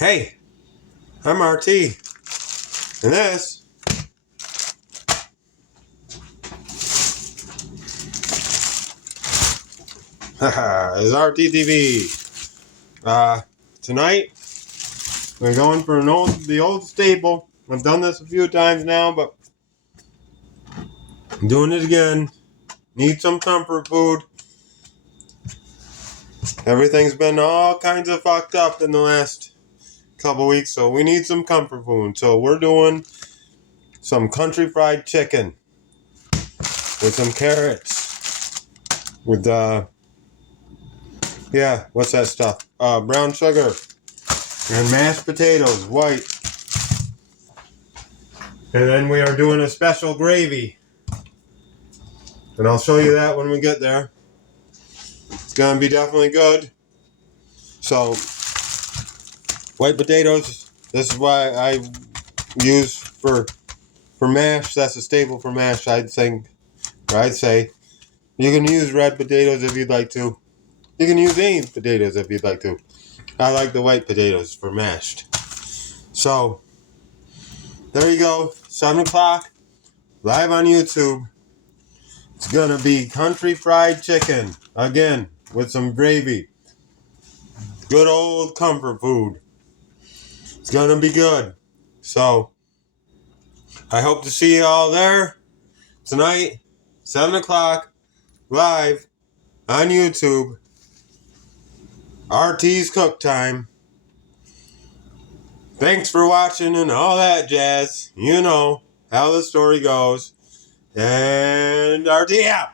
Hey, I'm RT, and this is RTTV. Tonight we're going for the old staple. I've done this a few times now, but I'm doing it again. Need some comfort food. Everything's been all kinds of fucked up in the last couple weeks, so we need some comfort food. So we're doing some country fried chicken with some carrots, with what's that stuff? Brown sugar and mashed potatoes, white. And then we are doing a special gravy. And I'll show you that when we get there. It's going to be definitely good. So, white potatoes, this is why I use for mash. That's a staple for mash, I'd say. You can use red potatoes if you'd like to. You can use any potatoes if you'd like to. I like the white potatoes for mashed. So, there you go. 7 o'clock, live on YouTube. It's going to be country fried chicken. Again, with some gravy. Good old comfort food. It's going to be good. So, I hope to see you all there tonight, 7 o'clock, live on YouTube. RT's Cook Time. Thanks for watching and all that jazz. You know how the story goes. And RT out.